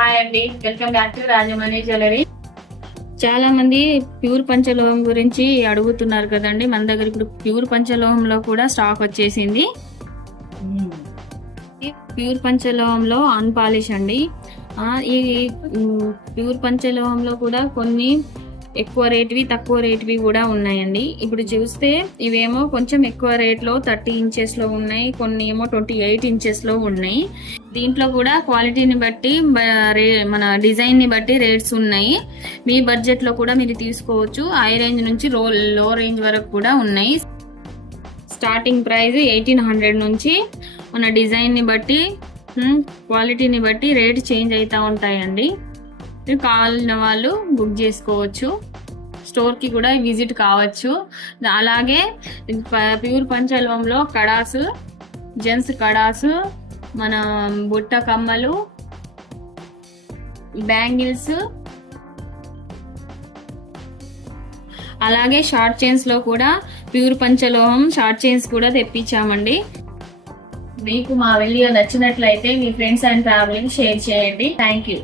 Hi అండి, welcome back to Rajamani jewellery. చాలా మంది ప్యూర్ పంచలోహం గురించి అడుగుతున్నారు కదండి. మన దగ్గర ఇప్పుడు ప్యూర్ పంచలోహంలో కూడా స్టాక్ వచ్చేసింది. ప్యూర్ పంచలోహంలో అన్పాలిష్ అండి. ఈ ప్యూర్ పంచలోహంలో కూడా కొన్ని ఎక్కువ రేట్వి తక్కువ రేట్వి కూడా ఉన్నాయండి. ఇప్పుడు చూస్తే ఇవేమో కొంచెం ఎక్కువ రేట్లో 30 ఇంచెస్లో ఉన్నాయి, కొన్ని ఏమో 28 ఇంచెస్లో ఉన్నాయి. దీంట్లో కూడా క్వాలిటీని బట్టి మన డిజైన్ని బట్టి రేట్స్ ఉన్నాయి. మీ బడ్జెట్లో కూడా మీరు తీసుకోవచ్చు. హై రేంజ్ నుంచి లో రేంజ్ వరకు కూడా ఉన్నాయి. స్టార్టింగ్ ప్రైస్ 1800 నుంచి మన డిజైన్ని బట్టి క్వాలిటీని బట్టి రేట్ చేంజ్ అవుతూ ఉంటాయండి. కావాల్సిన వాళ్ళు బుక్ చేసుకోవచ్చు, స్టోర్కి కూడా విజిట్ కావచ్చు. అలాగే ప్యూర్ పంచలోహంలో కడాసు, జెంట్స్ కడాసు, మన బుట్ట కమ్మలు, బ్యాంగిల్స్, అలాగే షార్ట్ చైన్స్ లో కూడా ప్యూర్ పంచలోహం షార్ట్ చైన్స్ కూడా తెప్పించామండి. మీకు మా వీడియో నచ్చినట్లయితే మీ ఫ్రెండ్స్ అండ్ ఫ్యామిలీకి షేర్ చేయండి. Thank you.